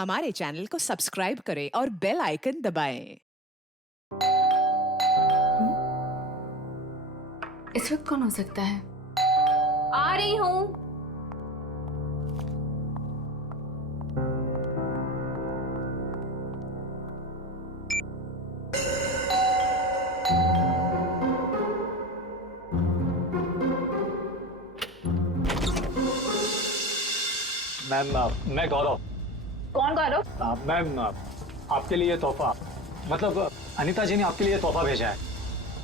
हमारे चैनल को सब्सक्राइब करें और बेल आइकन दबाएं। इस वक्त कौन हो सकता है? आ रही हूँ। मैम मैं गौरव। कौन गौरव? मैम आपके लिए तोहफा, मतलब अनीता जी ने आपके लिए तोहफा भेजा है।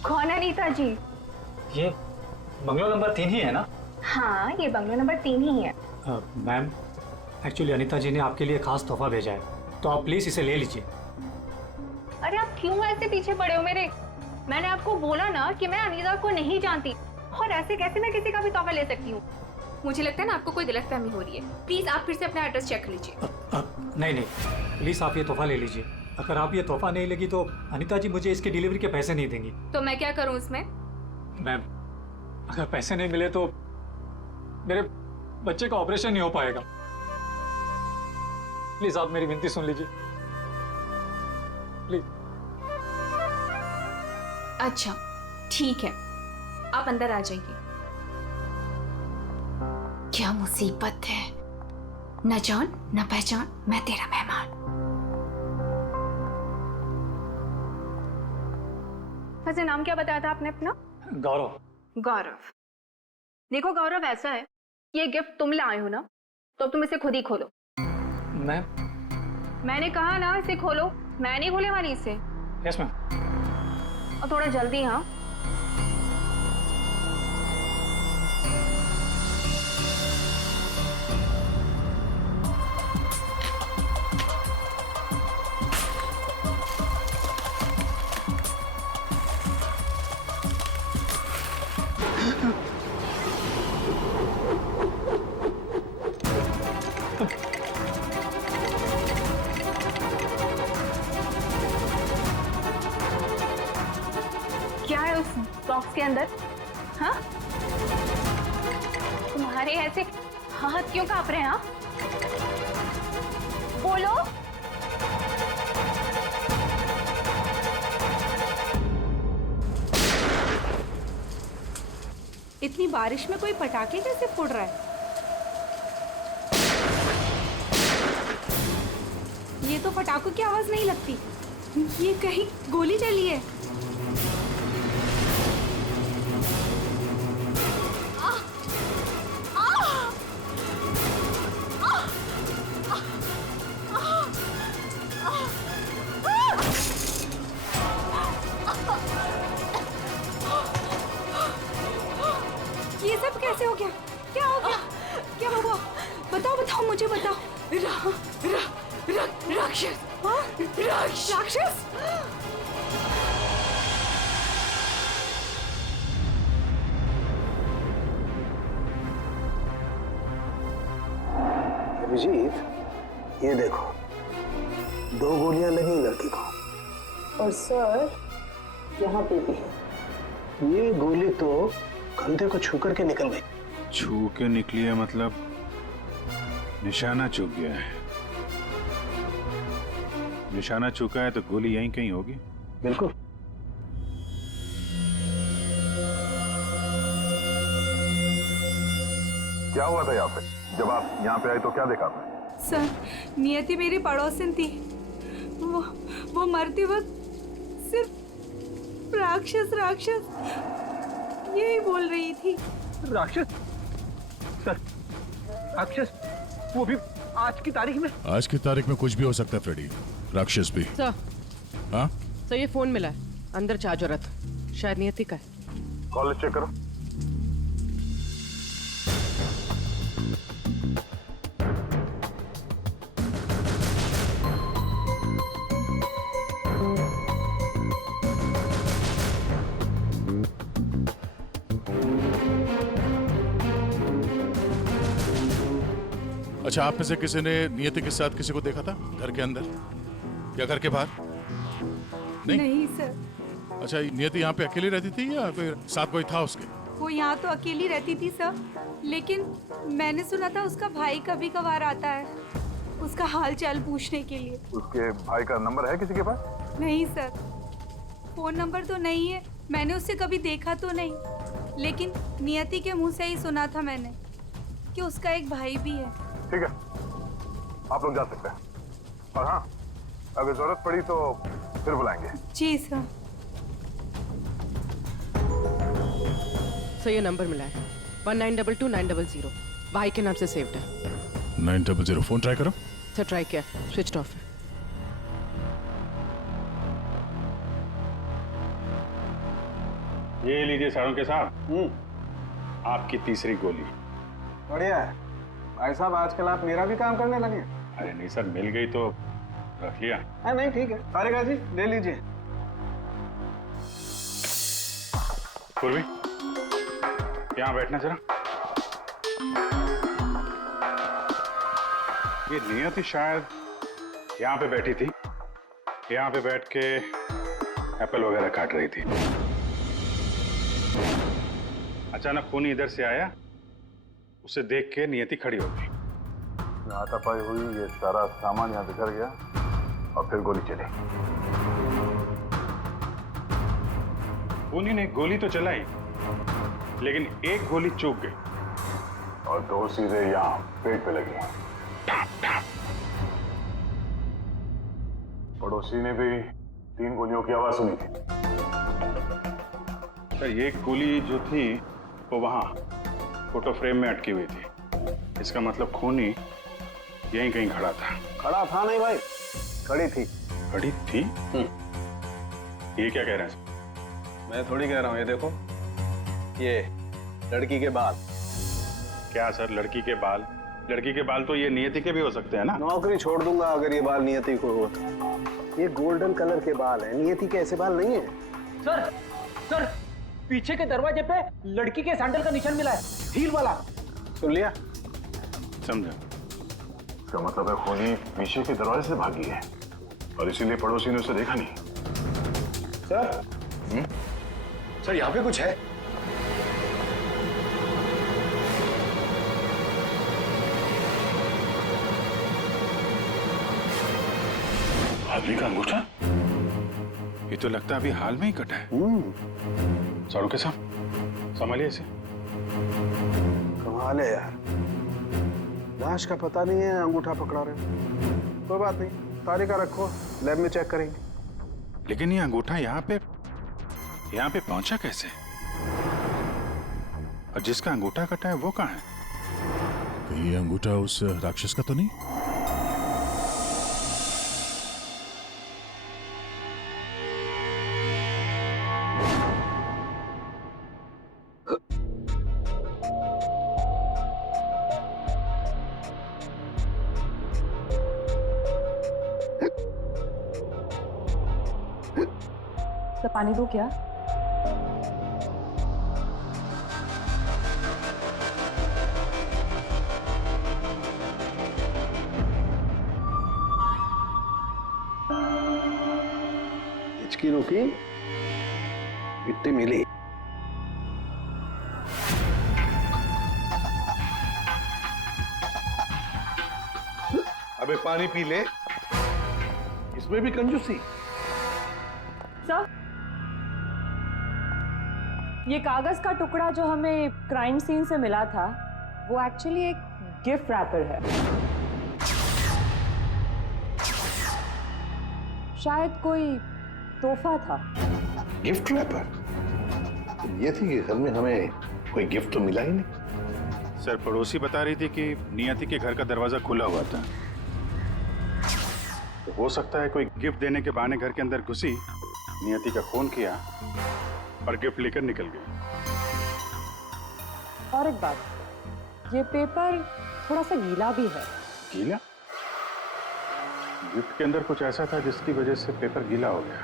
कौन अनीता जी? ये बंगलो नंबर 3 ही है ना? हाँ, ये बंगलो नंबर 3 ही है। मैम एक्चुअली अनीता जी ने आपके लिए खास तोहफा भेजा है, तो आप प्लीज इसे ले लीजिए। अरे आप क्यों ऐसे पीछे पड़े हो मेरे? मैंने आपको बोला ना कि मैं अनीता को नहीं जानती, और ऐसे कैसे मैं किसी का भी तोहफा ले सकती हूँ? मुझे लगता है ना आपको कोई गलतफहमी हो रही है। प्लीज आप फिर से अपना एड्रेस चेक कर लीजिए। नहीं, प्लीज आप ये तोहफा ले लीजिए। अगर आप ये तोहफा नहीं लेगी तो अनीता जी मुझे इसकी डिलीवरी के पैसे नहीं देंगी। तो मैं क्या करूँ इसमें? मैम अगर पैसे नहीं मिले तो मेरे बच्चे का ऑपरेशन नहीं हो पाएगा। प्लीज आप मेरी विनती सुन लीजिए, प्लीज। अच्छा ठीक है, आप अंदर आ जाइए। क्या मुसीबत है, न जान न पहचान, मैं तेरा मेहमान। वैसे नाम क्या बताया था आपने अपना? गौरव। गौरव। देखो गौरव, ऐसा है, ये गिफ्ट तुम लाए हो ना, तो अब तुम इसे खुद ही खोलो। मैम मैंने कहा ना इसे खोलो, मैं नहीं खोले वाली इसे। Yes ma'am. और थोड़ा जल्दी। हाँ क्या है उस बॉक्स के अंदर? हाँ, तुम्हारे ऐसे हाथ क्यों कांप रहे हैं? हाँ बोलो। इतनी बारिश में कोई पटाखे कैसे फोड़ रहा है? ये तो पटाखों की आवाज नहीं लगती, ये कहीं गोली चली है। ये सब कैसे हो गया? क्या हो गया? क्या हुआ? बताओ मुझे बताओ। राक्षस। हाँ? राक्षस? अभिजीत, ये देखो, 2 गोलियां लगी लड़की को। और सर यहाँ पे भी है। ये गोली तो कंधे को छू करके निकल गई। छू के निकली है मतलब निशाना चूक गया है। निशाना चूका है तो गोली यहीं कहीं होगी। बिल्कुल। क्या हुआ था यहाँ पे? जब आप यहाँ पे आए तो क्या देखा आपने? सर, नियति मेरी पड़ोसन थी। वो मरते वक्त सिर्फ राक्षस राक्षस यही बोल रही थी। राक्षस? सर, राक्षस? वो भी आज की तारीख में? आज की तारीख में कुछ भी हो सकता है फ्रेडी, राक्षस भी। सर, हाँ सर ये फोन मिला है, अंदर चार्ज हो रहा था, शायद नियति का है। कॉल चेक करो। अच्छा, आप में से किसी ने नियति के साथ किसी को देखा था घर के अंदर या घर के बाहर? नहीं सर। अच्छा, नियति यहाँ पे अकेली रहती थी या कोई साथ कोई था उसके? वो यहाँ तो अकेली रहती थी सर, लेकिन मैंने सुना था उसका भाई कभी कभार आता है। उसका हाल चाल पूछने के लिए। उसके भाई का नंबर है किसी के पास? नहीं सर, फोन नंबर तो नहीं है, मैंने उससे कभी देखा तो नहीं, लेकिन नियति के मुंह से ही सुना था मैंने कि उसका एक भाई भी है। ठीक है, आप लोग जा सकते हैं। और हाँ, अगर जरूरत पड़ी तो फिर बुलाएंगे। जी सर। सर ये नंबर मिला है 1922-900, भाई के नाम से सेव्ड है। 900 फोन ट्राई करो। सर ट्राई किया, स्विच ऑफ है। ये लीजिए सारों के साथ आपकी तीसरी गोली। बढ़िया है भाई साहब, आजकल आप मेरा भी काम करने लगे। अरे नहीं सर, मिल गई तो रख लिया। हाँ नहीं ठीक है, तारिका जी ले लीजिए। पूर्वी यहाँ बैठना जरा। ये नियति शायद यहाँ पे बैठी थी, यहाँ पे बैठ के एप्पल वगैरह काट रही थी। अचानक खूनी इधर से आया, उसे देख के नियति खड़ी हो गई। हाथापाई हुई, ये सारा सामान यहाँ बिखर गया और फिर गोली चली। खूनी ने गोली तो चलाई, लेकिन एक गोली चूक गई और दो सीधे यहाँ पेट पे लगी। पड़ोसी ने भी 3 गोलियों की आवाज सुनी थी। सर एक गोली जो थी वो वहां फोटो फ्रेम में अटकी हुई थी। इसका मतलब खूनी यहीं कहीं खड़ा था। खड़ा था नहीं भाई, खड़ी थी। खड़ी थी? ये क्या कह रहे हैं? मैं थोड़ी कह रहा हूँ, ये देखो, ये लड़की के बाल। क्या सर, लड़की के बाल? लड़की के बाल तो ये नियति के भी हो सकते हैं ना। नौकरी छोड़ दूंगा अगर ये बाल नियति को हो तो। ये गोल्डन कलर के बाल है, नियति के ऐसे बाल नहीं है। सर सर, पीछे के दरवाजे पे लड़की के सैंडल का निशान मिला है, हील वाला। सुन लिया? समझा। इसका मतलब है खूनी पीछे के दरवाजे से भागी है और इसीलिए पड़ोसी ने उसे देखा नहीं। सर सर यहाँ पे कुछ है। आदमी का अंगूठा? ये तो लगता है अभी हाल में ही कटा है। सारू के साथ संभालिए इसे। कमाल है यार, लाश का पता नहीं है, अंगूठा पकड़ा रहे हो। कोई बात नहीं, तारिका रखो, लैब में चेक करेंगे। लेकिन ये अंगूठा यहाँ पे पहुंचा कैसे? और जिसका अंगूठा कटा है वो कहाँ है? ये अंगूठा उस राक्षस का तो नहीं? तो पानी दो क्या? हिचकी रुकी, मिट्टी मिली। अबे पानी पी ले, इसमें भी कंजूसी। सर, ये कागज का टुकड़ा जो हमें क्राइम सीन से मिला था, वो एक्चुअली एक गिफ्ट रैपर है। शायद कोई तोहफा था। Gift wrapper? ये थी कि घर में हमें कोई गिफ्ट तो मिला ही नहीं। सर पड़ोसी बता रही थी कि नियति के घर का दरवाजा खुला हुआ था, तो हो सकता है कोई गिफ्ट देने के बहाने घर के अंदर घुसी, नियति का खून किया और गिफ्ट लेकर निकल गई। और एक बात, ये पेपर थोड़ा सा गीला भी है। गीला? गिफ्ट के अंदर कुछ ऐसा था जिसकी वजह से पेपर गीला हो गया।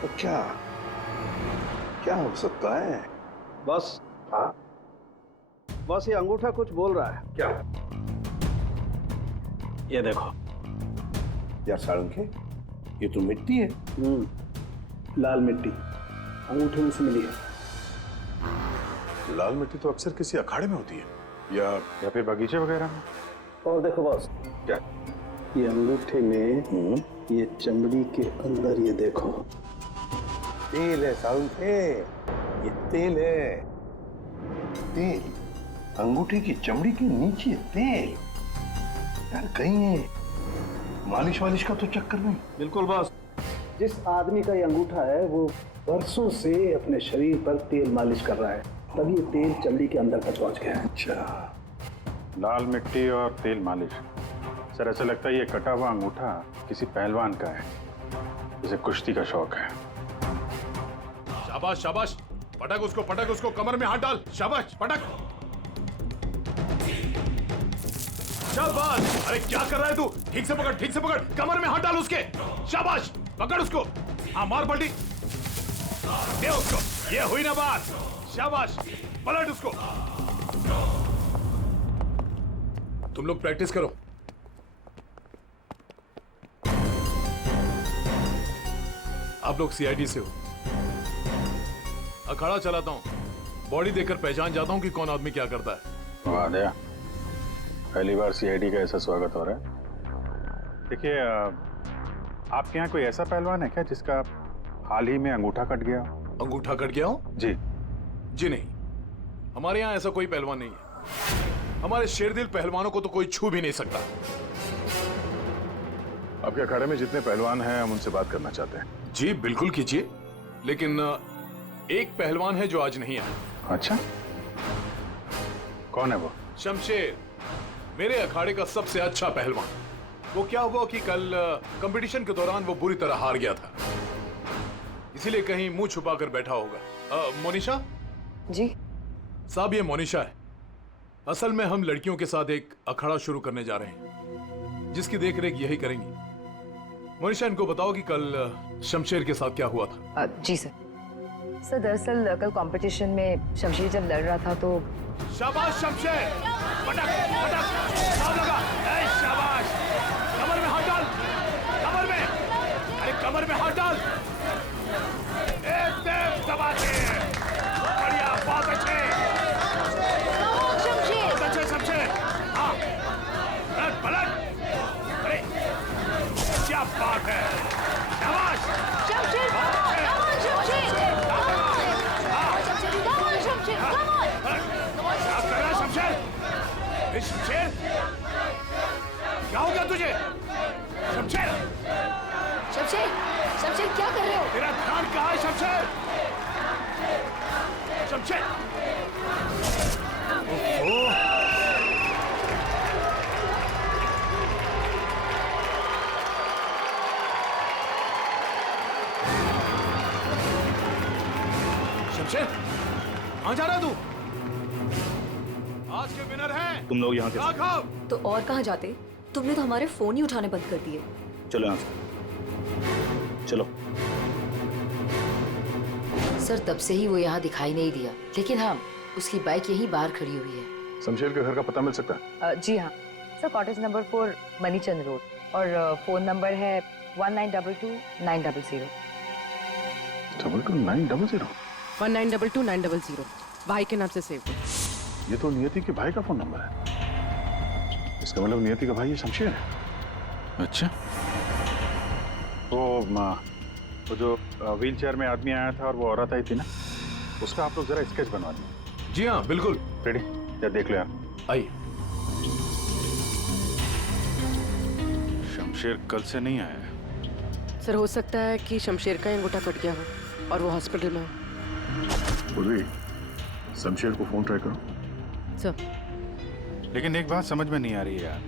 तो क्या हो सकता है? बस हाँ, बस ये अंगूठा कुछ बोल रहा है। क्या? ये देखो यार सारंगे, ये तो मिट्टी है। लाल मिट्टी अंगूठे में से मिली है। लाल मिट्टी तो अक्सर किसी अखाड़े में होती है या फिर बगीचे वगैरह में। और देखो बॉस, क्या? ये अंगूठे में ये चमड़ी के अंदर ये देखो, तेल है साउंड है, ये तेल है। तेल अंगूठे की चमड़ी के नीचे तेल। यार कहीं मालिश वालिश का तो चक्कर नहीं? बिल्कुल बॉस। जिस आदमी का ये अंगूठा है वो बरसों से अपने शरीर पर तेल मालिश कर रहा है, तभी ये तेल चमड़ी के अंदर तक पहुंच गया है। अच्छा, लाल मिट्टी और तेल मालिश। सर ऐसा लगता है ये कटा हुआ अंगूठा किसी पहलवान का है, जिसे कुश्ती का शौक है। शाबाश शाबाश, पटक उसको, कमर में हाथ डाल। शाबाश, पटक। शाबाश। अरे क्या कर रहा है तू? ठीक से पकड़, कमर में हाथ डाल उसके। शाबाश, पकड़ उसको। हाँ, मार पलटी, दे उसको। ये हुई ना बात। शाबाश, पलट उसको। तुम लोग प्रैक्टिस करो। आप लोग सीआईडी से हो। अखाड़ा चलाता हूं, बॉडी देखकर पहचान जाता हूं कि कौन आदमी क्या करता है। वाह दया, पहली बार सीआईडी का ऐसा स्वागत हो रहा है। देखिए, आपके यहाँ कोई ऐसा पहलवान है क्या जिसका हाल ही में अंगूठा कट गया? अंगूठा कट गया हो? जी नहीं, हमारे यहाँ ऐसा कोई पहलवान नहीं है। हमारे शेरदिल पहलवानों को तो कोई छू भी नहीं सकता। आपके अखाड़े में जितने पहलवान हैं हम उनसे बात करना चाहते हैं। जी बिल्कुल कीजिए, लेकिन एक पहलवान है जो आज नहीं आया। अच्छा, कौन है वो? शमशेर, मेरे अखाड़े का सबसे अच्छा पहलवान। वो क्या हुआ कि कल कंपटीशन के दौरान वो बुरी तरह हार गया था, इसीलिए कहीं मुंह छुपाकर बैठा होगा। मोनिशा जी साहब, ये मोनिशा है। असल में हम लड़कियों के साथ एक अखाड़ा शुरू करने जा रहे हैं, जिसकी देखरेख यही करेंगी। मोनिशा, इनको बताओ कि कल शमशेर के साथ क्या हुआ था। जी सर। सर दरअसल कल कंपटीशन में शमशेर जब लड़ रहा था तो। शाबाश शमशेर, पटक पटक, साफ लगा। ए, शाबाश, कमर में हाथ डाल, कमर में, अरे कमर में हाथ डाल। एकदम दबा के, बढ़िया, बहुत अच्छे, बहुत अच्छे शमशेर। हाँ, पलट पलट, अरे क्या बात है, शाबाश शमशेर, शमशेर, क्या हो गया तुझे? शमशेर, शमशेर, शमशेर क्या कर रहे हो? तेरा ध्यान कहाँ है शमशेर? शमशेर, ओहो, शमशेर, कहाँ जा रहा है तू? आज के विनर हैं तुम लोग यहाँ के। खाओ। तो और कहाँ जाते? तुमने तो हमारे फोन ही उठाने बंद कर दिए। चलो यहाँ से, चलो। सर तब से ही वो यहाँ दिखाई नहीं दिया, लेकिन हाँ, उसकी बाइक यहीं बाहर खड़ी हुई है। शमशेर के घर का पता मिल सकता है? जी हाँ सर, कॉटेज नंबर 4 मनीचंद रोड, और फोन नंबर है 1922-900। 900? 1922-900 भाई के नाम से सेव हो। ये तो नियति के भाई का फोन नंबर है। इसका मतलब नियति का भाई ये शमशेर है। अच्छा, वो जो व्हील चेयर में आदमी आया था और वो औरत आई थी ना, उसका आप लोग जरा स्केच बनवा दीजिए। जी हाँ बिल्कुल। रेडी? या देख ले आप। आइए। शमशेर कल से नहीं आया। सर हो सकता है कि शमशेर का अंगूठा कट गया हो और वो हॉस्पिटल में हो। पूर्वी, शमशेर को फोन ट्राई करो। सर लेकिन एक बात समझ में नहीं आ रही है यार,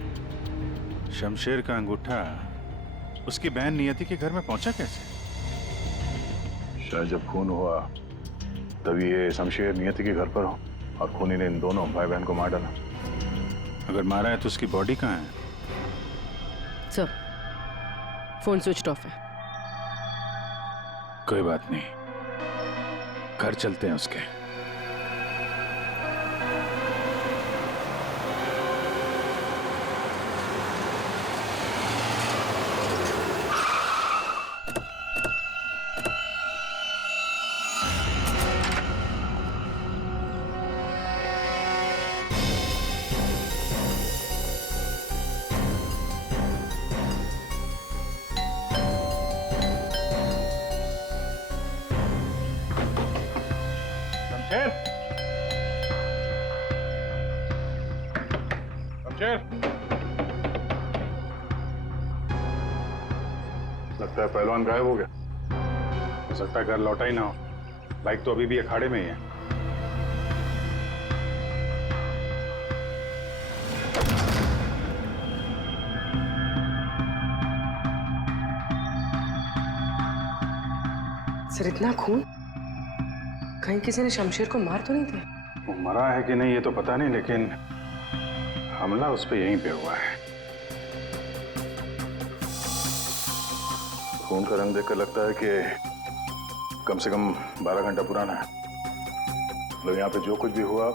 शमशेर का अंगूठा उसकी बहन नियति के घर में पहुंचा कैसे? शायद जब खून हुआ तभी ये शमशेर नियति के घर पर हो और खूनी ने इन दोनों भाई बहन को मार डाला। अगर मारा है तो उसकी बॉडी कहाँ है? सर फोन स्विच ऑफ है। कोई बात नहीं, घर चलते हैं उसके। लगता है पहलवान गायब हो गया। हो सकता है घर लौटा ही ना हो। बाइक तो अभी भी अखाड़े में ही है। सर इतना खून, कहीं किसी ने शमशेर को मार तो नहीं दिया? वो मरा है कि नहीं ये तो पता नहीं, लेकिन हमला उस पर यहीं पे हुआ है। खून का रंग देखकर लगता है कि कम से कम 12 घंटा पुराना है। मतलब यहाँ पे जो कुछ भी हुआ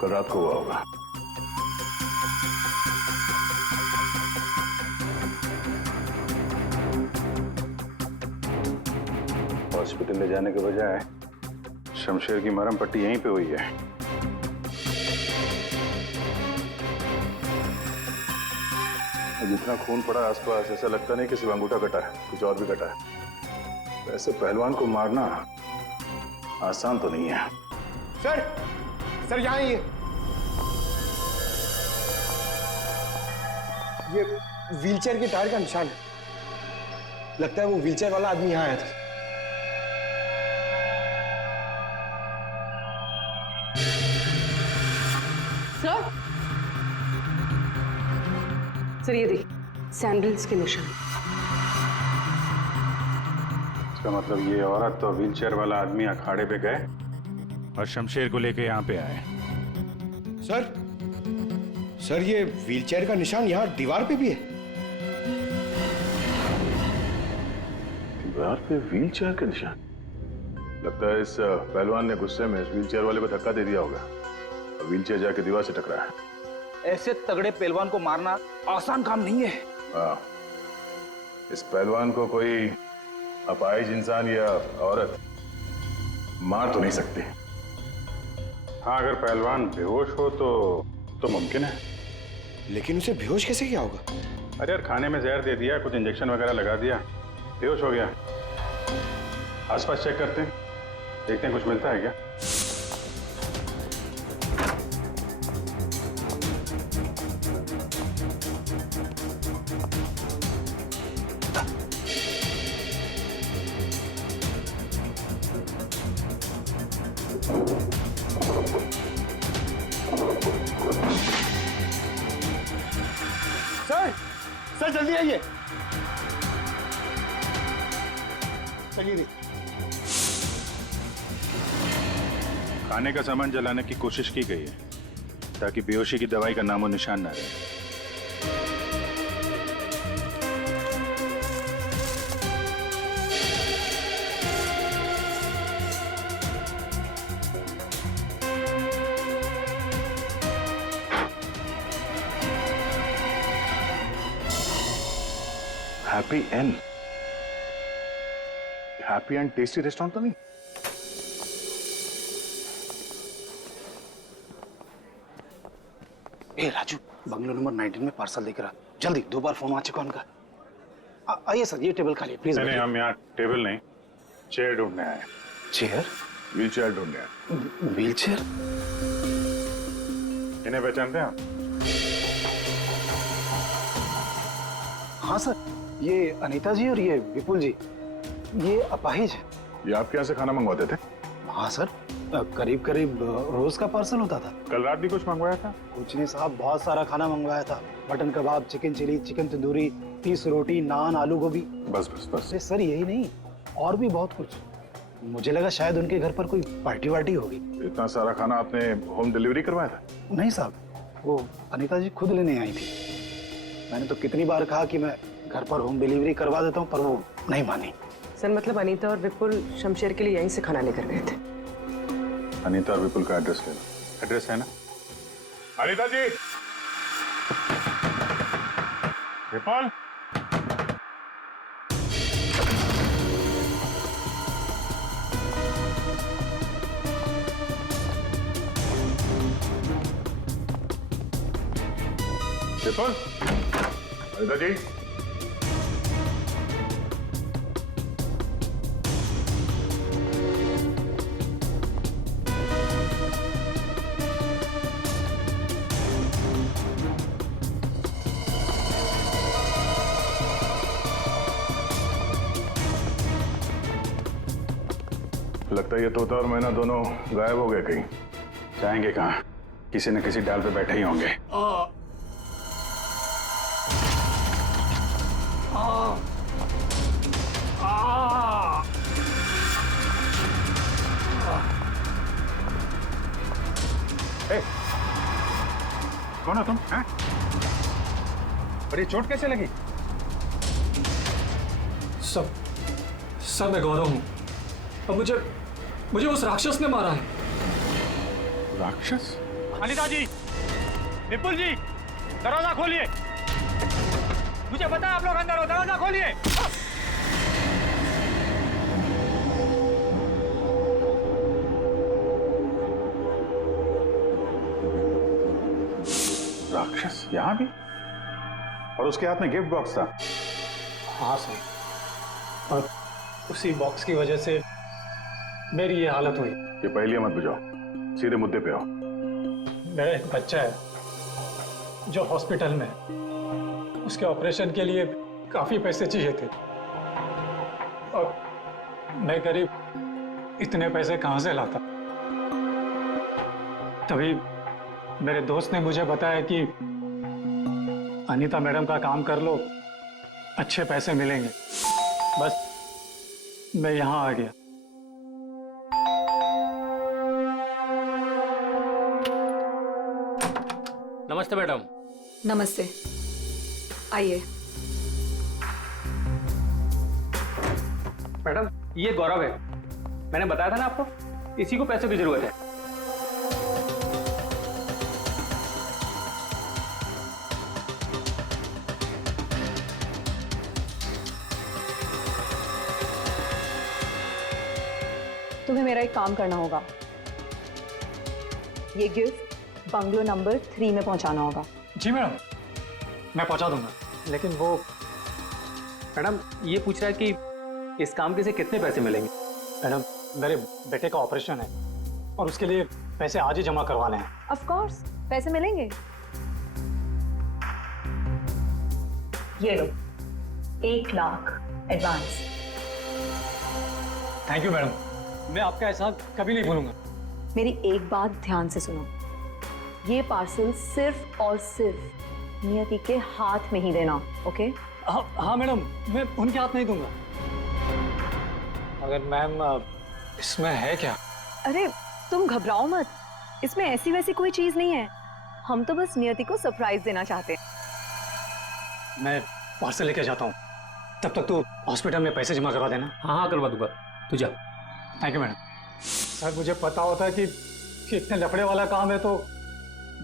कल रात को हुआ होगा। हॉस्पिटल ले जाने के बजाय शमशेर की मरहम पट्टी यहीं पे हुई है। जितना खून पड़ा आसपास ऐसा लगता नहीं कि सिर्फ अंगूठा कटा है, कुछ और भी कटा है। वैसे पहलवान को मारना आसान तो नहीं है। सर यहाँ ये व्हीलचेयर के टायर का निशान है। लगता है वो व्हीलचेयर वाला आदमी यहाँ आया था। सर ये देखिए, सैंडल्स के निशान। इसका मतलब ये औरत तो व्हीलचेयर वाला आदमी अखाड़े पे गए और शमशेर को लेके यहाँ पे आए। सर ये व्हीलचेयर का निशान यहाँ दीवार पे भी है। दीवार पे व्हीलचेयर का निशान? लगता है इस पहलवान ने गुस्से में इस व्हीलचेयर वाले को धक्का दे दिया होगा और व्हीलचेयर जाके दीवार से टकराया है। ऐसे तगड़े पहलवान को मारना आसान काम नहीं है। हाँ, इस पहलवान को कोई अपाहिज इंसान या औरत मार तो नहीं सकती। हाँ, अगर पहलवान बेहोश हो तो मुमकिन है। लेकिन उसे बेहोश कैसे किया होगा? अरे यार, खाने में जहर दे दिया, कुछ इंजेक्शन वगैरह लगा दिया, बेहोश हो गया। आसपास चेक करते हैं, देखते हैं कुछ मिलता है क्या। सर जल्दी आइए। चलिए। खाने का सामान जलाने की कोशिश की गई है ताकि बेहोशी की दवाई का नामो निशान ना रहे। हैप्पी एंड टेस्टी रेस्टोरेंट तो नहीं? ए राजू, बंगलो नंबर 19 में पार्सल लेकर आ। जल्दी, 2 बार फोन आ चुका उनका। आइए सर, ये टेबल खाली प्लीज। नहीं, हम यहाँ टेबल नहीं, चेयर ढूंढने आए। चेयर? व्हील चेयर ढूंढने आए। Wheel chair? इन्हें पहचानते हैं आप? हाँ सर, ये अनीता जी और ये विपुल जी, ये अपाहिज है। ये आपके यहाँ से खाना मंगवाते थे? हाँ सर, करीब करीब रोज का पार्सल होता था। कल रात भी कुछ मंगवाया था? कुछ नहीं साहब, बहुत सारा खाना मंगवाया था। मटन कबाब, चिकन चिली, चिकन तंदूरी, 30 रोटी, नान, आलू गोभी। बस बस बस। अरे सर यही नहीं, और भी बहुत कुछ। मुझे लगा शायद उनके घर पर कोई पार्टी वार्टी होगी। इतना सारा खाना आपने होम डिलीवरी करवाया था? नहीं साहब, वो अनीता जी खुद लेने आई थी। मैंने तो कितनी बार कहा कि मैं घर पर होम डिलीवरी करवा देता हूँ, पर वो नहीं मानी। सर मतलब अनीता और विपुल शमशेर के लिए यहीं से खाना लेकर गए थे। अनीता और विपुल का एड्रेस ले लो। एड्रेस है ना? अनीता जी, विपुल, विपुल, अनीता जी। लगता है ये तोता और मैना दोनों गायब हो गए कहीं। जाएंगे कहाँ? किसी न किसी डाल पे बैठे ही होंगे। ए, कौन हो तुम? हैं? और ये चोट कैसे लगी? सब मैं गौरव हूँ और मुझे उस राक्षस ने मारा है। राक्षस? अनिता जी, विपुल जी, दरवाजा खोलिए। मुझे पता है आप लोग अंदर हो, दरवाजा खोलिए। राक्षस यहाँ भी? और उसके हाथ में गिफ्ट बॉक्स था। हाँ सर, और उसी बॉक्स की वजह से मेरी ये हालत हुई। ये पहले मत बुझाओ, सीधे मुद्दे पे आओ। मेरा एक बच्चा है जो हॉस्पिटल में है। उसके ऑपरेशन के लिए काफी पैसे चाहिए थे और मैं करीब इतने पैसे कहाँ से लाता। तभी मेरे दोस्त ने मुझे बताया कि अनीता मैडम का काम कर लो, अच्छे पैसे मिलेंगे। बस मैं यहाँ आ गया। नमस्ते मैडम। नमस्ते, आइए। मैडम, ये गौरव है। मैंने बताया था ना आपको, इसी को पैसे की जरूरत है। तुम्हें मेरा एक काम करना होगा। ये गिफ्ट बंगलो नंबर 3 में पहुंचाना होगा। जी मैडम, मैं पहुंचा दूंगा। लेकिन वो मैडम, ये पूछ रहा है कि इस काम के से कितने पैसे मिलेंगे? मैडम, मेरे बेटे का ऑपरेशन है और उसके लिए पैसे आज ही जमा करवाने हैं। ऑफ कोर्स, पैसे मिलेंगे। ये लो, 1 lakh advance. Thank you madam, मैं आपका एहसान कभी नहीं भूलूंगा। मेरी एक बात ध्यान से सुनो, ये पार्सल सिर्फ और सिर्फ नियति के हाथ में ही देना, ओके? हाँ मैडम, मैं उनके हाथ नहीं दूंगा। मगर मैम, इसमें है क्या? अरे तुम घबराओ मत, इसमें ऐसी वैसी कोई चीज नहीं है। हम तो बस नियति को सरप्राइज देना चाहते हैं। मैं पार्सल लेके जाता हूँ, तब तक तू हॉस्पिटल में पैसे जमा करवा देना। हाँ, करवा दूंगा, तू जा। Thank you madam. सर, मुझे पता होता कि इतने लफड़े वाला काम है तो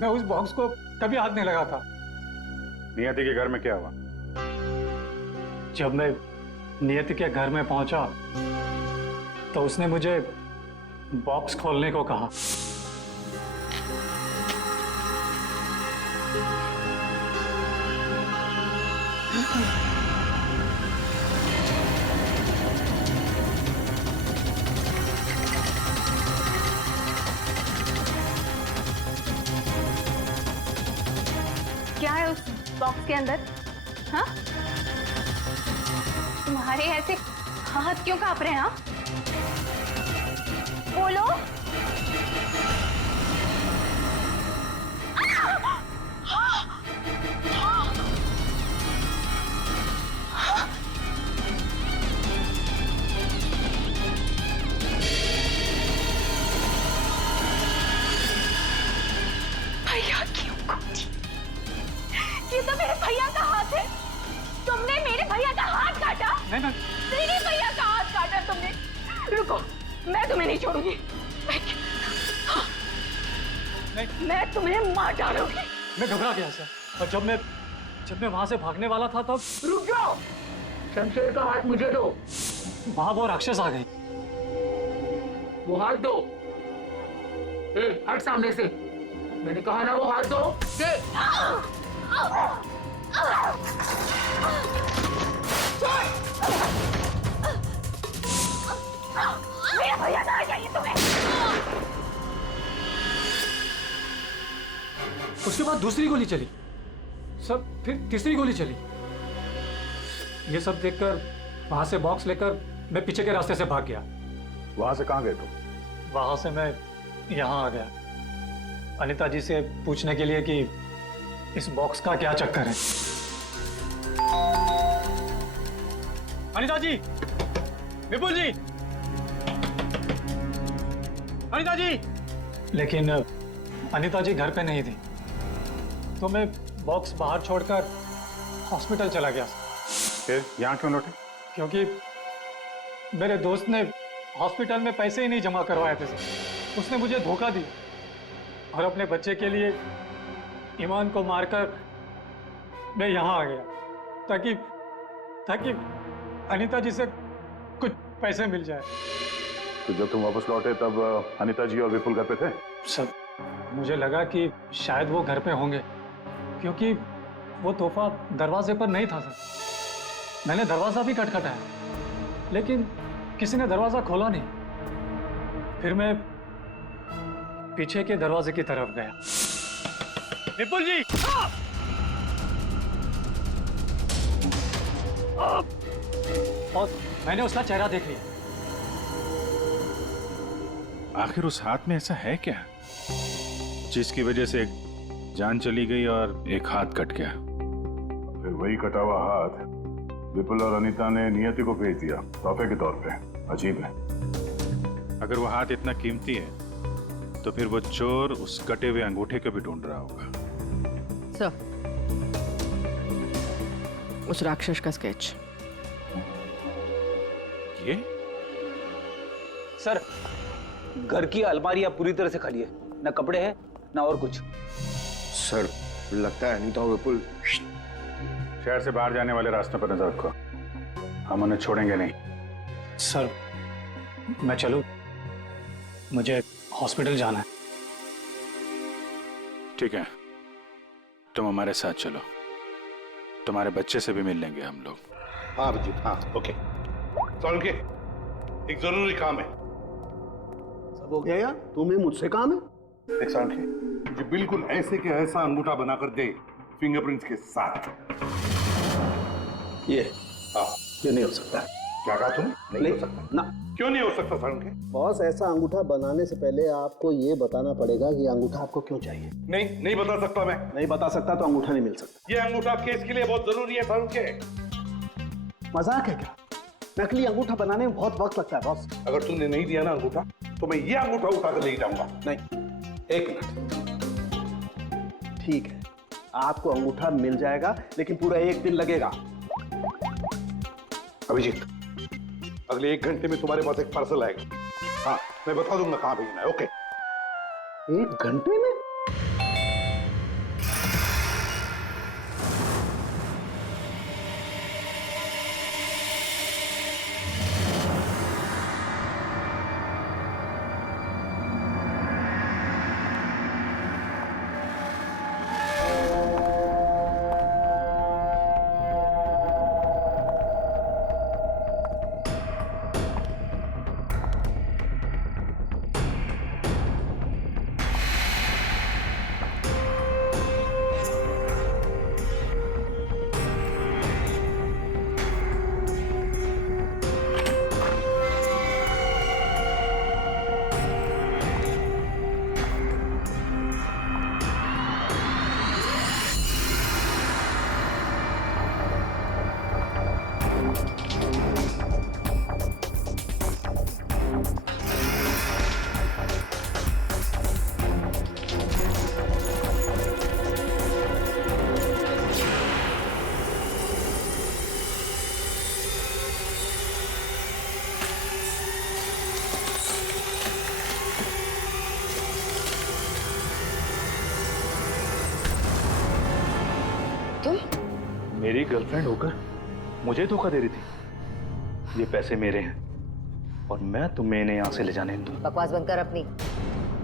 मैं उस बॉक्स को कभी हाथ नहीं लगाता। नियति के घर में क्या हुआ? जब मैं नियति के घर में पहुंचा तो उसने मुझे बॉक्स खोलने को कहा। क्या है उस बॉक्स के अंदर? हाँ, तुम्हारे ऐसे हाथ क्यों कांप रहे हैं? हाँ, बोलो। भैया क्यों कूदी? ये तो मेरे भैया का हाथ है। तुमने मेरे भैया का हाथ काटा? नहीं, मेरे भैया का हाथ काटा तुमने। रुको, मैं तुम्हें नहीं छोड़ूंगी। मैं तुम्हें मार डालूंगी। मैं घबरा गया सर, और जब मैं वहां से भागने वाला था तब रुक जाओ, शमशेर का हाथ मुझे दो। वहां वो राक्षस आ गई। वो हाथ दो। हट सामने से, मैंने कहा ना वो हाथ दो। मेरा भैया कहाँ चाहिए तुम्हें? उसके बाद दूसरी गोली चली, सब फिर तीसरी गोली चली। ये सब देखकर वहां से बॉक्स लेकर मैं पीछे के रास्ते से भाग गया। वहां से कहाँ गए तुम? वहां से मैं यहाँ आ गया अनीता जी से पूछने के लिए कि इस बॉक्स का क्या चक्कर है। अनीता जी, विपुल जी, अनीता जी। लेकिन अनीता जी घर पे नहीं थी, तो मैं बॉक्स बाहर छोड़कर हॉस्पिटल चला गया। फिर यहाँ क्यों लौटे? क्योंकि मेरे दोस्त ने हॉस्पिटल में पैसे ही नहीं जमा करवाए थे। उसने मुझे धोखा दिया और अपने बच्चे के लिए ईमान को मारकर मैं यहाँ आ गया ताकि अनीता जी से कुछ पैसे मिल जाए। तो जब तुम वापस लौटे तब अनीता जी और विपुल घर पे थे? सर, मुझे लगा कि शायद वो घर पे होंगे क्योंकि वो तोहफा दरवाजे पर नहीं था सर। मैंने दरवाजा भी खटखटाया लेकिन किसी ने दरवाजा खोला नहीं। फिर मैं पीछे के दरवाजे की तरफ गया। विपुल जी! और मैंने उसका चेहरा देख लिया। आखिर उस हाथ में ऐसा है क्या जिसकी वजह से एक जान चली गई और एक हाथ कट गया? फिर वही कटा हुआ हाथ विपुल और अनीता ने नियति को भेज दिया तोहफे के तौर पे। अजीब है। अगर वो हाथ इतना कीमती है तो फिर वो चोर उस कटे हुए अंगूठे को भी ढूंढ रहा होगा। सर, उस राक्षस का स्केच। ये सर, घर की अलमारियां पूरी तरह से खाली है, ना कपड़े हैं ना और कुछ। सर, लगता है अनीता और विपुल शहर से बाहर जाने वाले रास्ते पर नजर रखो, हम उन्हें छोड़ेंगे नहीं। सर, मैं चलूं? मुझे हॉस्पिटल जाना है। ठीक है, तुम हमारे साथ चलो, तुम्हारे बच्चे से भी मिल लेंगे हम लोग। हाँ अभिजीत, हाँ ओके। सोलंकी, एक जरूरी काम है। सब हो गया यार, तुम्हें मुझसे काम है? एक सोलंकी, मुझे बिल्कुल ऐसे के ऐसा अंगूठा बनाकर दे फिंगरप्रिंट्स के साथ। ये हाँ, ये नहीं हो सकता। क्या कहा तुमने? नहीं हो सकता ना। क्यों नहीं हो सकता सोलंकी? बॉस, ऐसा अंगूठा बनाने से पहले आपको ये बताना पड़ेगा कि अंगूठा आपको क्यों चाहिए। नहीं बता सकता मैं। नहीं बता सकता तो अंगूठा नहीं मिल सकता। ये अंगूठा केस के लिए बहुत जरूरी है सोलंकी। मजाक है क्या? नकली अंगूठा बनाने में बहुत वक्त लगता है बॉस। अगर तूने नहीं दिया ना अंगूठा तो मैं ये अंगूठा उठा कर ले जाऊंगा। नहीं, एक मिनट। ठीक है, आपको अंगूठा मिल जाएगा लेकिन पूरा 1 दिन लगेगा। अभिजीत, अगले 1 घंटे में तुम्हारे पास एक पार्सल आएगा। हाँ, मैं बता दूंगा कहाँ भेजना है। ओके? 1 घंटे में? मेरी गर्लफ्रेंड होकर मुझे धोखा दे रही थी। ये पैसे मेरे हैं और मैं तुम्हें इन्हें यहाँ से ले जाने नहीं दूंगा। बकवास बंद कर अपनी।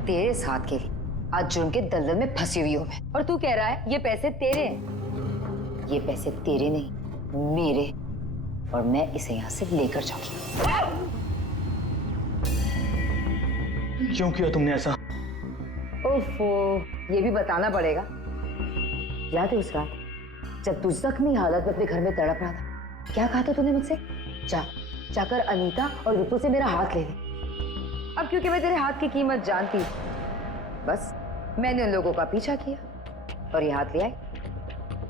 तेरे साथ के आज जुर्म के दलदल में फंसी हुई हूँ मैं, और तू कह रहा है ये पैसे तेरे हैं। ये पैसे तेरे नहीं, मेरे, और मैं इसे यहाँ से लेकर जाऊंगी। क्यों किया तुमने ऐसा? ओफो, ये भी बताना पड़ेगा। याद है उस रात जब तू जख्मी हालत में अपने घर में तड़प रहा था, क्या कहा था तूने मुझसे? जाकर अनीता और विपुल से मेरा हाथ ले ले। अब क्योंकि मैं तेरे हाथ की कीमत जानती हूँ, बस मैंने उन लोगों का पीछा किया और ये हाथ ले आई।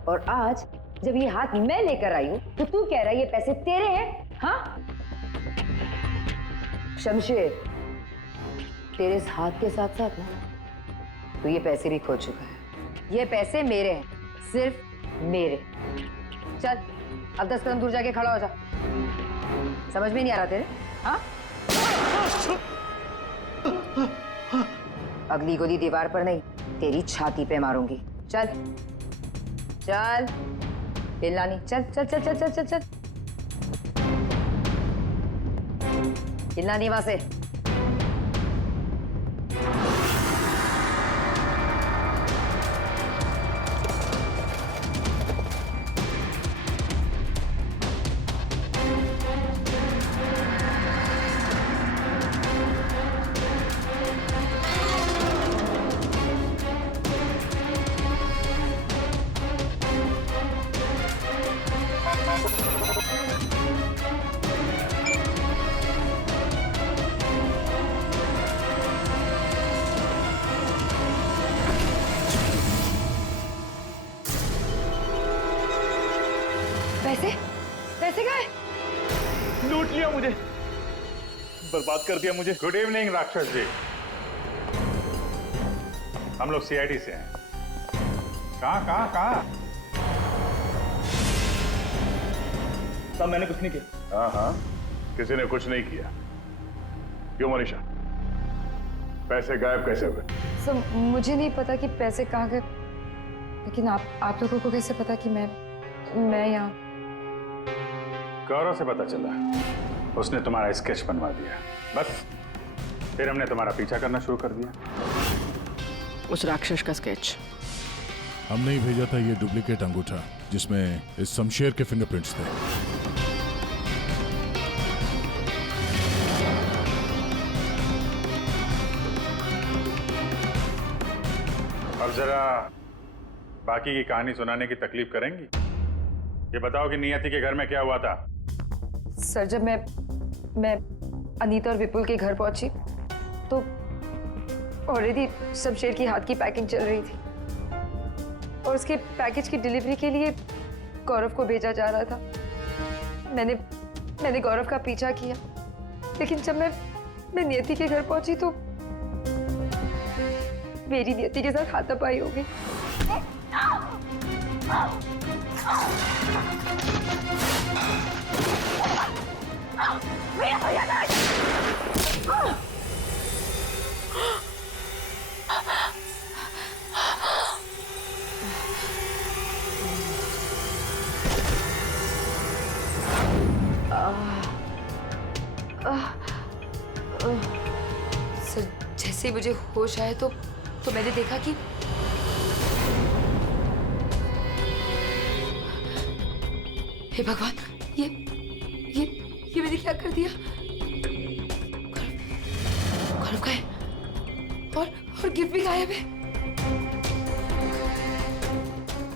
और आज जब ये हाथ मैं लेकर आई हूं तो तू कह रहा है ये पैसे तेरे हैं? हाँ शमशेर, तेरे इस हाथ के साथ साथ ना तो ये पैसे भी खो चुका है। ये पैसे मेरे हैं, सिर्फ मेरे। चल अब 10 कदम दूर जाके खड़ा हो जा। समझ में नहीं आ रहा तेरे? हाँ अगली गोली दीवार पर नहीं, तेरी छाती पे मारूंगी। चल चल हिलना नहीं। चल चल चल चल चल चल चल हिलना नहीं वहां से। पैसे पैसे गए? लूट लिया मुझे, बर्बाद कर दिया मुझे। गुड इवनिंग राक्षस जी, हम लोग सीआईडी से हैं। कहाँ? साहब मैंने कुछ नहीं किया। हाँ, किसी ने कुछ नहीं किया। क्यों मनीषा, पैसे गायब कैसे हुए? सर मुझे नहीं पता कि पैसे कहाँ गए, लेकिन आप लोगों को कैसे पता कि मैं यहाँ? गौरव से पता चला, उसने तुम्हारा स्केच बनवा दिया। बस फिर हमने तुम्हारा पीछा करना शुरू कर दिया। उस राक्षस का स्केच हमने ही भेजा था। ये डुप्लीकेट अंगूठा जिसमें इस शमशेर के फिंगरप्रिंट्स थे। अब जरा बाकी की कहानी सुनाने की तकलीफ करेंगी? ये बताओ कि नियति के घर में क्या हुआ था? सर जब मैं अनीता और विपुल के घर पहुंची तो ऑलरेडी शमशेर की हाथ की पैकिंग चल रही थी और उसके पैकेज की डिलीवरी के लिए गौरव को भेजा जा रहा था। मैंने गौरव का पीछा किया, लेकिन जब मैं नियति के घर पहुंची तो मेरी नियति के साथ हाथापाई हो गई। सर जैसे मुझे होश आया तो मैंने देखा कि हे भगवान, ये मैंने क्या कर दिया? गौरव का है और गिफ्ट भी गायब है।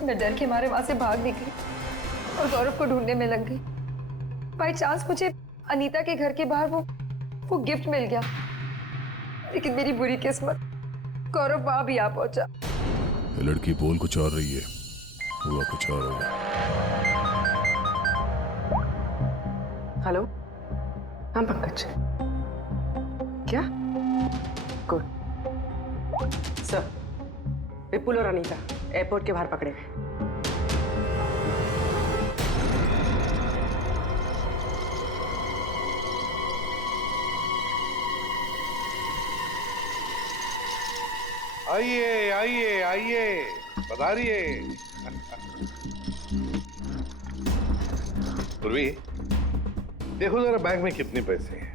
मैं डर के मारे वहां से भाग निकली और गौरव को ढूंढने में लग गई। बाई चांस मुझे अनीता के घर के बाहर वो गिफ्ट मिल गया, लेकिन मेरी बुरी किस्मत गौरव वहां भी आ पहुंचा। ये लड़की बोल कुछ और रही है, हुआ कुछ और होगा। हेलो, हाँ पंकज, क्या? गुड सर, विपुल और अनीता एयरपोर्ट के बाहर पकड़े गए। आइए आइए आइए, पधारिए। पूर्वी, देखो जरा बैंक में कितने पैसे हैं।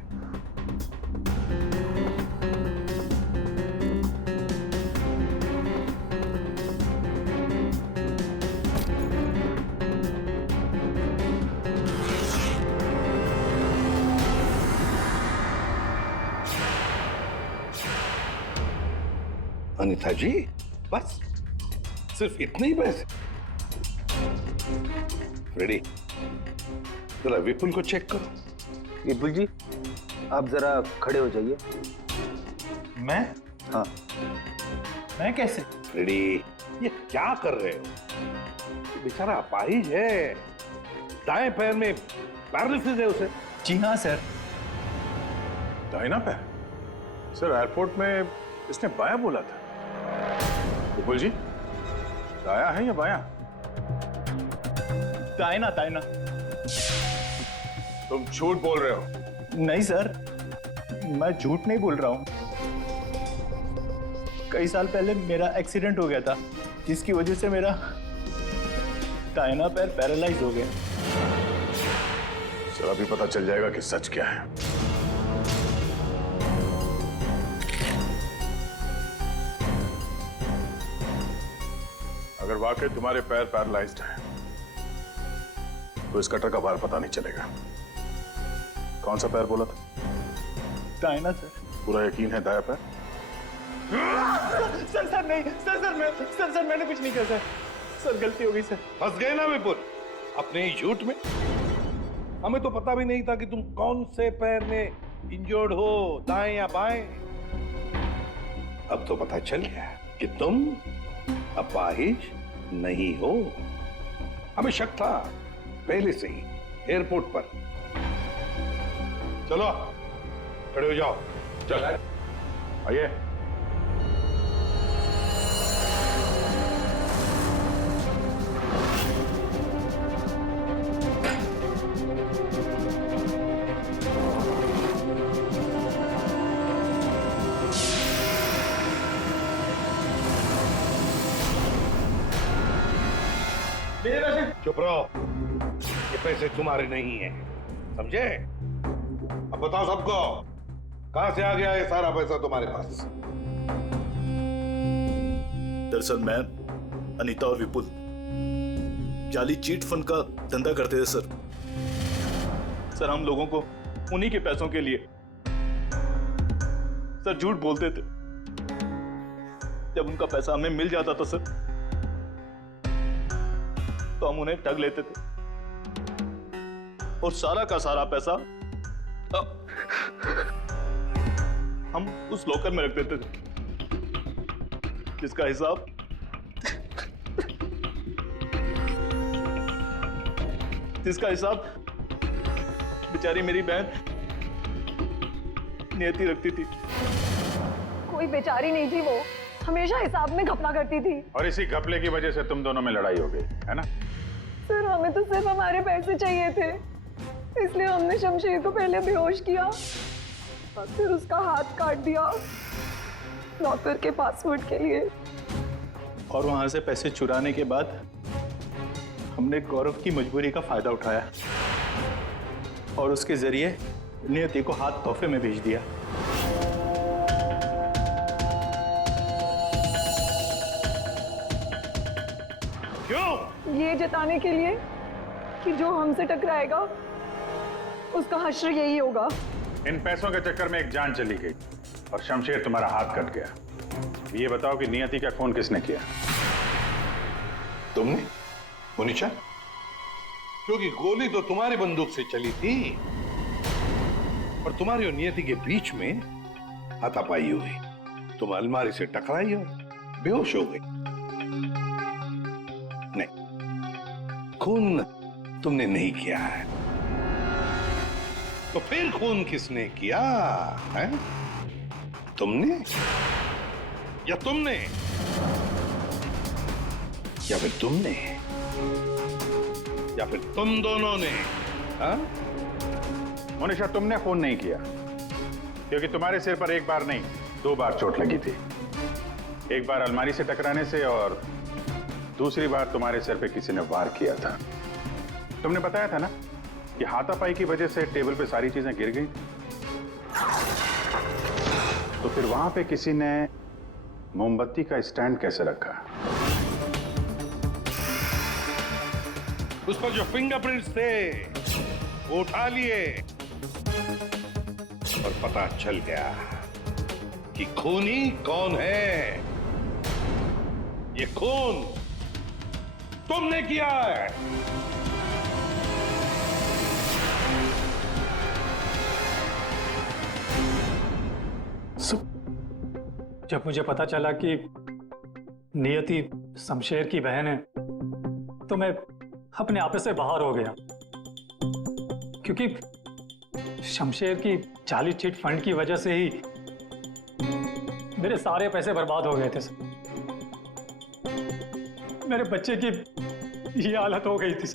अनीता जी, बस सिर्फ इतने ही पैसे? रेडी, जरा विपुल को चेक करो। विपुल जी, आप जरा खड़े हो जाइए। मैं? हाँ। मैं कैसे? फ्रेडी, ये क्या कर रहे हो? बेचारा अपाहिज है, दाएं पैर में पैरालिसिस है उसे। जी हाँ सर। दाहिना पैर? सर एयरपोर्ट में इसने बायां बोला था। विपुल जी, दाया है या बायां? दाहिना दाहिना। तुम झूठ बोल रहे हो। नहीं सर, मैं झूठ नहीं बोल रहा हूँ। कई साल पहले मेरा एक्सीडेंट हो गया था, जिसकी वजह से मेरा दाहिना पैर पैरालाइज हो गया। सर अभी पता चल जाएगा कि सच क्या है। अगर वाकई तुम्हारे पैर पैरालाइज्ड हैं, तो इस कटर का भार पता नहीं चलेगा। कौन सा पैर बोला था? दाहिना सर। पूरा यकीन है दाया पैर? सर नहीं, सर मैंने कुछ नहीं किया सर, गलती हो गई सर। फंस गए ना विपुल अपने ही झूठ में। हमें तो पता भी नहीं था कि तुम कौन से पैर में इंजर्ड हो, दाएं या बाएं। अब तो पता चल गया कि तुम अपाहिज नहीं हो। हमें शक था पहले से ही एयरपोर्ट पर। चलो खड़े हो जाओ। चल आइए। चुप रहो, ये पैसे तुम्हारे नहीं हैं, समझे? अब बताओ सबको, कहां से आ गया ये सारा पैसा तुम्हारे पास? दरअसल मैं, अनीता और विपुल जाली चीट फंड का धंधा करते थे सर हम लोगों को उन्हीं के पैसों के लिए सर झूठ बोलते थे। जब उनका पैसा हमें मिल जाता था सर, तो हम उन्हें ठग लेते थे और सारा का सारा पैसा हम उस लॉकर में रख देते थे, जिसका हिसाब बेचारी मेरी बहन नियति रखती थी। कोई बेचारी नहीं थी, वो हमेशा हिसाब में घपला करती थी। और इसी घपले की वजह से तुम दोनों में लड़ाई हो गई है ना? सर हमें तो सिर्फ हमारे पैसे चाहिए थे, इसलिए हमने शमशेर को पहले बेहोश किया और फिर उसका हाथ काट दिया लॉकर के पासवर्ड के लिए। और वहां से पैसे चुराने के बाद हमने गौरव की मजबूरी का फायदा उठाया और उसके जरिए नियति को हाथ तोहफे में भेज दिया। क्यों? ये जताने के लिए कि जो हमसे टकराएगा उसका हश्र यही होगा। इन पैसों के चक्कर में एक जान चली गई और शमशेर तुम्हारा हाथ कट गया। ये बताओ कि नियति का खून किसने किया? तुमने, मोनिशा? क्योंकि गोली तो तुम्हारी बंदूक से चली थी और तुम्हारी और नियति के बीच में हाथापाई हुई। तुम अलमारी से टकराई और बेहोश हो गई। नहीं, खून तुमने नहीं किया है। तो फिर खून किसने किया है? तुमने या तुमने या फिर तुमने या फिर तुम दोनों ने? हाँ? मोनिशा, तुमने खून नहीं किया क्योंकि तुम्हारे सिर पर एक बार नहीं 2 बार चोट लगी थी। एक बार अलमारी से टकराने से और दूसरी बार तुम्हारे सिर पे किसी ने वार किया था। तुमने बताया था ना कि हाथापाई की वजह से टेबल पे सारी चीजें गिर गई। तो फिर वहां पे किसी ने मोमबत्ती का स्टैंड कैसे रखा? उस पर जो फिंगरप्रिंट्स थे वो उठा लिए और पता चल गया कि खूनी कौन है। ये खून तुमने किया है। जब मुझे पता चला कि नियति शमशेर की बहन है तो मैं अपने आप से बाहर हो गया, क्योंकि शमशेर की जाली चिट फंड की वजह से ही मेरे सारे पैसे बर्बाद हो गए थे सर। मेरे बच्चे की ये हालत हो गई थी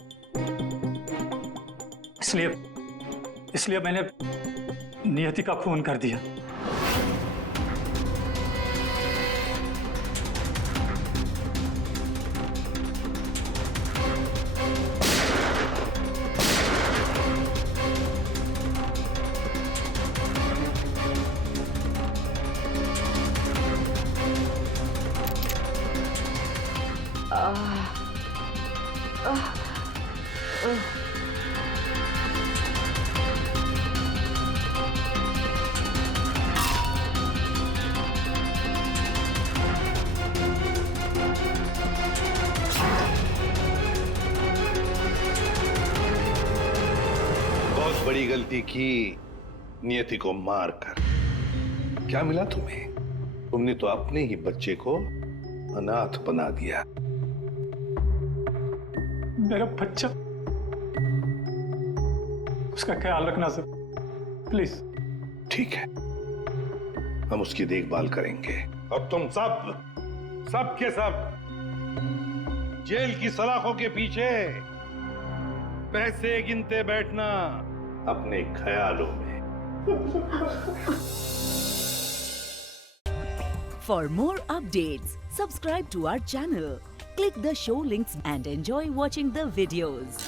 इसलिए मैंने नियति का खून कर दिया। बहुत बड़ी गलती की नियति को मारकर। क्या मिला तुम्हें? तुमने तो अपने ही बच्चे को अनाथ बना दिया। मेरा बच्चा, उसका ख्याल रखना सर, प्लीज। ठीक है, हम उसकी देखभाल करेंगे। अब तुम सब के सब जेल की सलाखों के पीछे पैसे गिनते बैठना अपने ख्यालों में। For more updates, subscribe to our channel, click the show links and enjoy watching the videos.